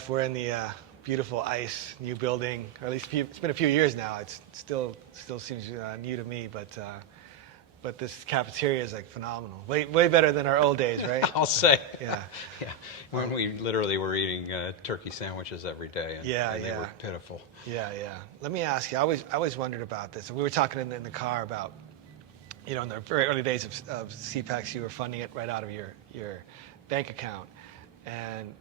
Jeff. We're in the beautiful ICE new building, or at least it's been a few years now. It still seems new to me, but this cafeteria is like phenomenal. Way better than our old days, right? I'll say. Yeah. Yeah. When we literally were eating turkey sandwiches every day, and they were pitiful. Yeah. Let me ask you. I always wondered about this. We were talking in the car about, in the very early days of CPACs, you were funding it right out of your bank account, and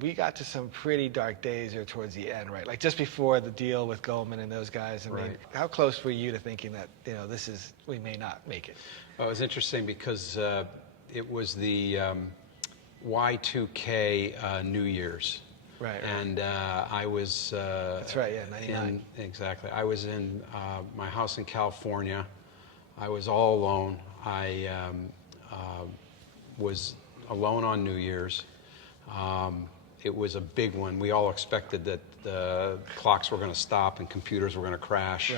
we got to some pretty dark days there towards the end, right? Like just before the deal with Goldman and those guys. I mean, how close were you to thinking that, we may not make it? Well, it was interesting because it was the Y2K New Year's. Right. And I was... That's right, yeah, 99. Exactly. I was in my house in California. I was all alone. I was alone on New Year's. It was a big one. We all expected that the clocks were going to stop and computers were going to crash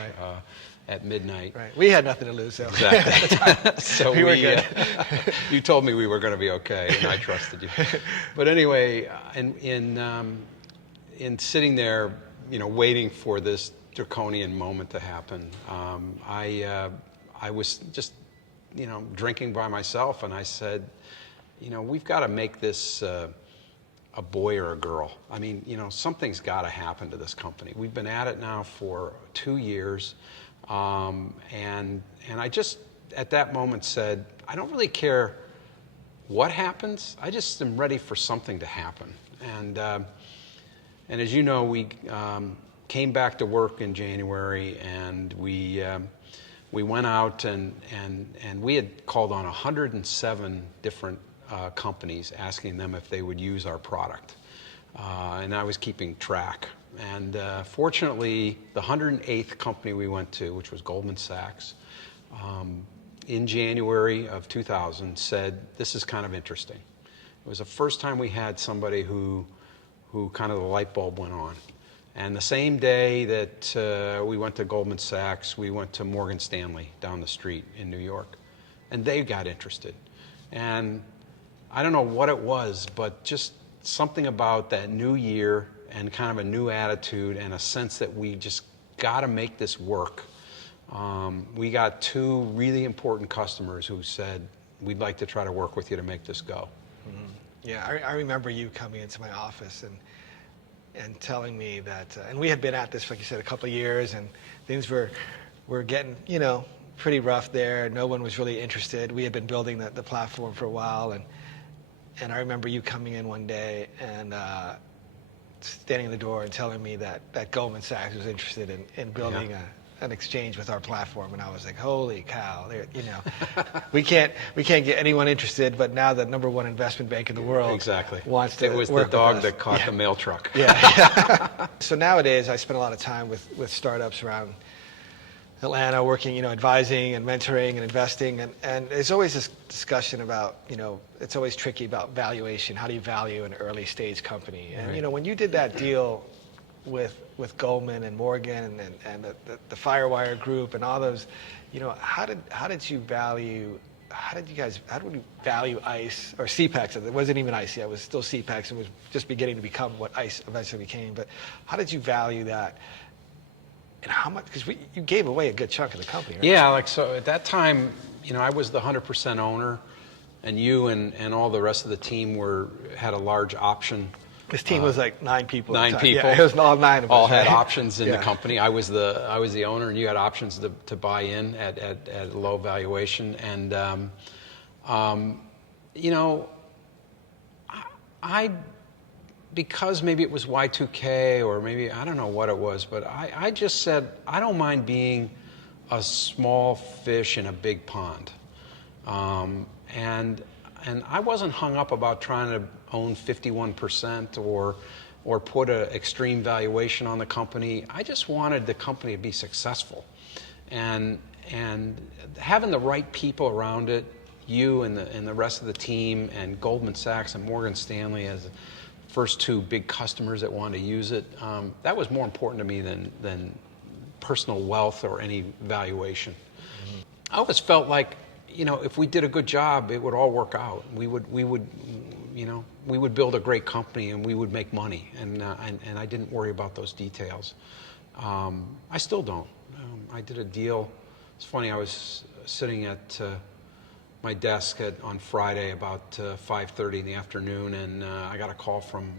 at midnight. Right. We had nothing to lose, so. Exactly. So we were good. You told me we were going to be okay, and I trusted you. But anyway, in sitting there, waiting for this draconian moment to happen, I was just, drinking by myself, and I said, we've got to make this a boy or a girl. I mean, something's got to happen to this company. We've been at it now for 2 years, and I just, at that moment, said, I don't really care what happens. I just am ready for something to happen. And as you know, we came back to work in January, and we went out and we had called on 107 different companies, asking them if they would use our product. And I was keeping track. And fortunately, the 108th company we went to, which was Goldman Sachs, in January of 2000 said, this is kind of interesting. It was the first time we had somebody who kind of the light bulb went on. And the same day that we went to Goldman Sachs, we went to Morgan Stanley down the street in New York. And they got interested. And I don't know what it was, but just something about that new year and kind of a new attitude and a sense that we just got to make this work. We got 2 really important customers who said, we'd like to try to work with you to make this go. Mm-hmm. Yeah, I remember you coming into my office and telling me that, and we had been at this, like you said, a couple of years, and things were getting, pretty rough there. No one was really interested. We had been building the platform for a while, and I remember you coming in one day and standing in the door and telling me that Goldman Sachs was interested in building an exchange with our platform, and I was like, holy cow! We can't get anyone interested, but now the #1 investment bank in the world wants to. It was work the dog with us. that caught the mail truck. Yeah. So nowadays, I spend a lot of time with startups around Atlanta, working, advising and mentoring and investing, and there's always this discussion about, it's always tricky about valuation. How do you value an early stage company? And when you did that deal with Goldman and Morgan and the Firewire group and all those, how did you value ICE or CPACs? It wasn't even ICE yet. It was still CPACs and was just beginning to become what ICE eventually became. But how did you value that? And how much? Because you gave away a good chunk of the company, right? Yeah, so at that time, I was the 100% owner, and you and all the rest of the team had a large option. This team was like 9 people. 9 people. Yeah, it was all 9 of us. All had options in the company. I was the owner, and you had options to buy in at a low valuation. And I because maybe it was Y2K or maybe I don't know what it was, but I just said I don't mind being a small fish in a big pond, and I wasn't hung up about trying to own 51% or put an extreme valuation on the company. I just wanted the company to be successful, and having the right people around it, you and the rest of the team, and Goldman Sachs and Morgan Stanley as first 2 big customers that wanted to use it, that was more important to me than personal wealth or any valuation. Mm-hmm. I always felt like, if we did a good job, it would all work out. We would we would build a great company and we would make money, and I didn't worry about those details. I still don't. I did a deal. It's funny, I was sitting at my desk on Friday about 5:30 in the afternoon, and I got a call from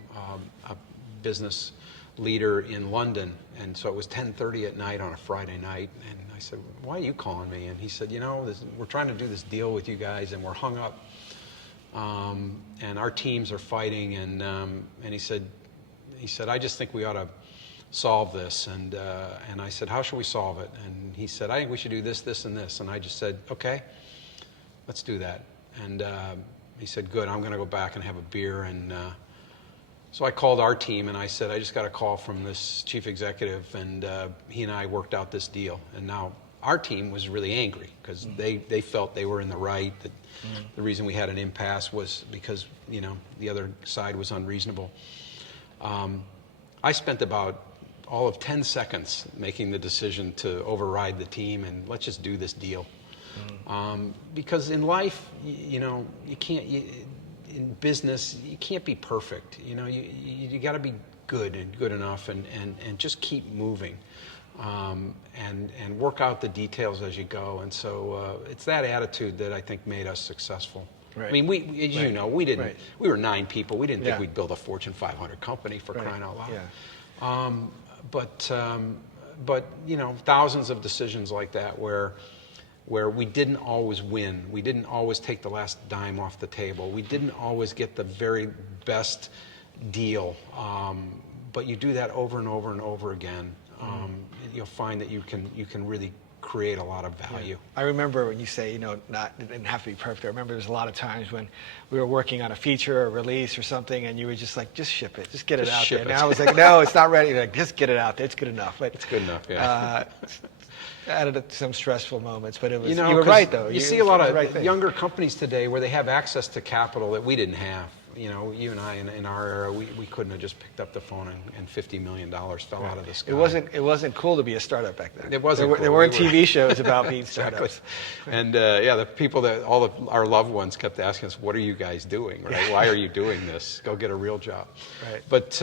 a business leader in London, and so it was 10:30 at night on a Friday night, and I said, "Why are you calling me?" And he said, "We're trying to do this deal with you guys, and we're hung up, and our teams are fighting," and he said, "I just think we ought to solve this," and I said, "How should we solve it?" And he said, "I think we should do this, this, and this," and I just said, "Okay, let's do that." And he said, "Good, I'm going to go back and have a beer," and so I called our team and I said, "I just got a call from this chief executive, and he and I worked out this deal." And now our team was really angry because they felt they were in the right, that the reason we had an impasse was because the other side was unreasonable. I spent about all of 10 seconds making the decision to override the team and let's just do this deal. Because in life, you can't, in business, you can't be perfect. You got to be good and good enough, and just keep moving, and work out the details as you go. And so it's that attitude that I think made us successsul. Right. I mean, as you know, we didn't. Right. We were 9 people. We didn't think we'd build a Fortune 500 company for crying out loud. Yeah. But thousands of decisions like that where we didn't always win. We didn't always take the last dime off the table. We didn't always get the very best deal. But you do that over and over and over again. You'll find that you can really create a lot of value. Yeah. I remember when you say, it didn't have to be perfect. I remember there's a lot of times when we were working on a feature or release or something, and you were just like, just ship it, just get it out there. And I was like, no, it's not ready. Like, just get it out there. It's good enough. But it's good enough, yeah. Added some stressful moments, but it was, you were right, though. You see a lot of younger companies today where they have access to capital that we didn't have. You and I, in our era, we couldn't have just picked up the phone and $50 million fell out of the sky. It wasn't cool to be a startup back then. It wasn't cool. There weren't TV shows about being startups. And the people that our loved ones kept asking us, "What are you guys doing? Right? Why are you doing this? Go get a real job." Right. But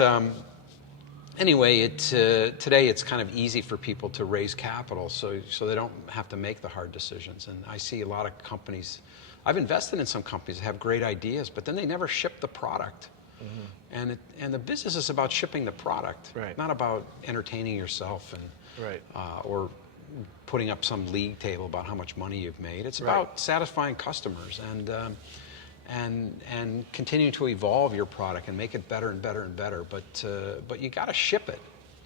anyway, today it's kind of easy for people to raise capital, so they don't have to make the hard decisions. And I see a lot of companies. I've invested in some companies that have great ideas, but then they never ship the product. And the business is about shipping the product, not about entertaining yourself and or putting up some league table about how much money you've made. It's about satisfying customers and continuing to evolve your product and make it better and better and better. But you got to ship it.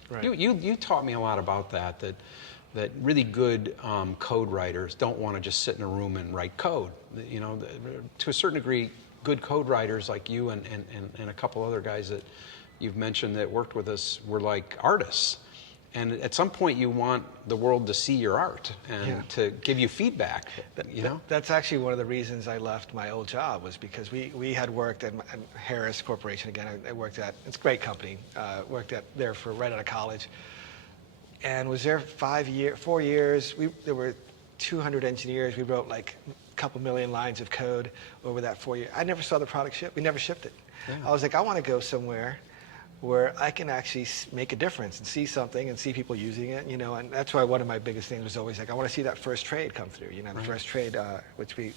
Right. You taught me a lot about that really good code writers don't want to just sit in a room and write code. To a certain degree, good code writers like you and a couple other guys that you've mentioned that worked with us were like artists. And at some point, you want the world to see your art and to give you feedback. That's actually one of the reasons I left my old job, was because we had worked at Harris Corporation. Again, I worked at, it's a great company. Worked there for right out of college, and was there 4 years. There were 200 engineers. We wrote like a couple million lines of code over that 4 years. I never saw the product ship. We never shipped it. Yeah. I was like, I want to go somewhere where I can actually make a difference and see something and see people using it, and that's why one of my biggest things was always like, I want to see that first trade come through, the first trade, which we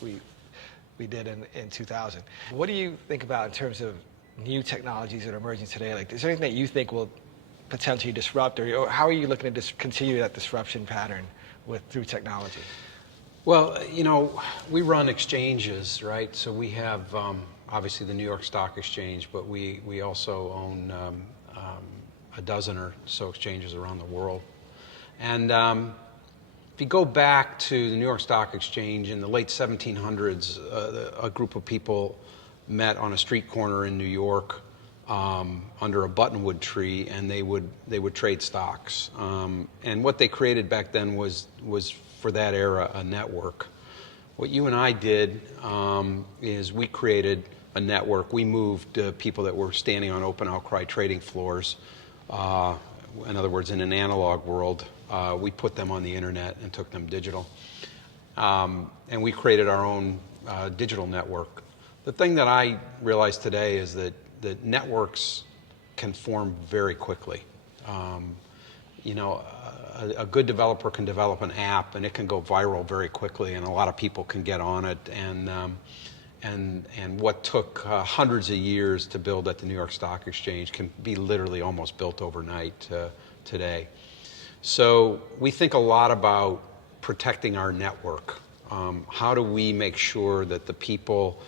did in 2000. What do you think about in terms of new technologies that are emerging today? Like, is there anything that you think will potentially disrupt, or how are you looking to continue that disruption pattern through technology? Well, we run exchanges, right? So we have obviously the New York Stock Exchange, but we also own a dozen or so exchanges around the world. And if you go back to the New York Stock Exchange in the late 1700s, a group of people met on a street corner in New York under a buttonwood tree, and they would trade stocks. And what they created back then was for that era a network. What you and I did is we created a network. We moved people that were standing on open outcry trading floors. In other words, in an analog world, we put them on the internet and took them digital. And we created our own digital network The thing that I realize today is that networks can form very quickly. You know, a good developer can develop an app and it can go viral very quickly, and a lot of people can get on it. And what took hundreds of years to build at the New York Stock Exchange can be literally almost built overnight today. So we think a lot about protecting our network. How do we make sure that the people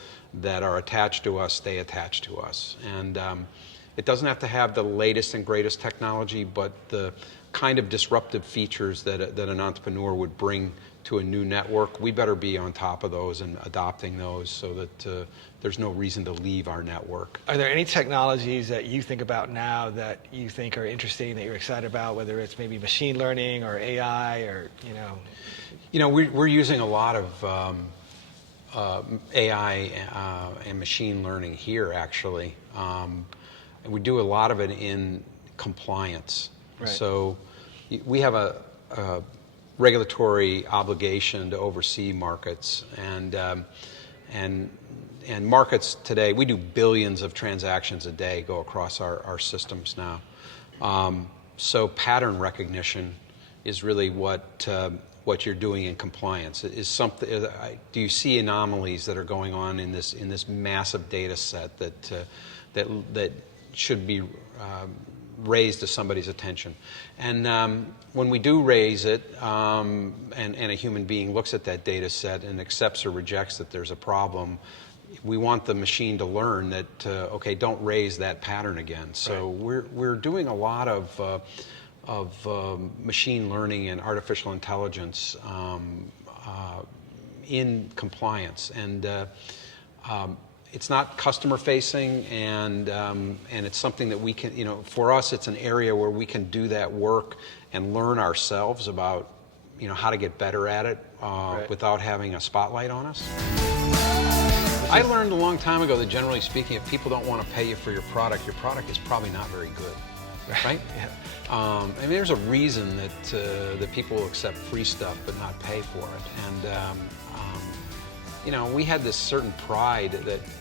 that are attached to us stay attached to us? And it doesn't have to have the latest and greatest technology, but the kind of disruptive features that an entrepreneur would bring to a new network, we better be on top of those and adopting those so that there's no reason to leave our network. Are there any technologies that you think about now that you think are interesting, that you're excited about, whether it's maybe machine learning or AI or, you know? You know, we're using a lot of AI and machine learning here, actually. And we do a lot of it in compliance. Right. So we have a regulatory obligation to oversee markets, and markets today, we do billions of transactions a day go across our systems now. So pattern recognition is really what you're doing in compliance. Is something? Do you see anomalies that are going on in this massive data set that should be raised to somebody's attention? And when we do raise it, and a human being looks at that data set and accepts or rejects that there's a problem, we want the machine to learn that okay, don't raise that pattern again. So right. we're doing a lot of machine learning and artificial intelligence in compliance, and it's not customer facing, and it's something that we can, you know, for us it's an area where we can do that work and learn ourselves about, you know, how to get better at it right. without having a spotlight on us. I learned a long time ago that generally speaking, if people don't want to pay you for your product is probably not very good, right? Yeah. I mean, there's a reason that people will accept free stuff but not pay for it, and you know, we had this certain pride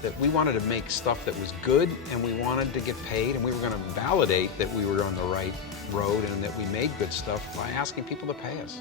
that we wanted to make stuff that was good, and we wanted to get paid, and we were going to validate that we were on the right road and that we made good stuff by asking people to pay us.